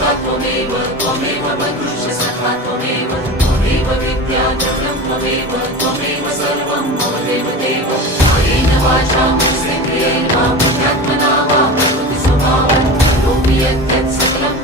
त्वमेव त्वमेव बन्धुश्च सखा त्वमेव त्वमेव विद्या द्रव्यं त्वमेव त्वमेव सर्वं मम देवदेव कायेन वाचा मनसेन्द्रियेण बुद्ध्यात्मना वा प्रकृतिस्वभावात् करोमि यत् सकलं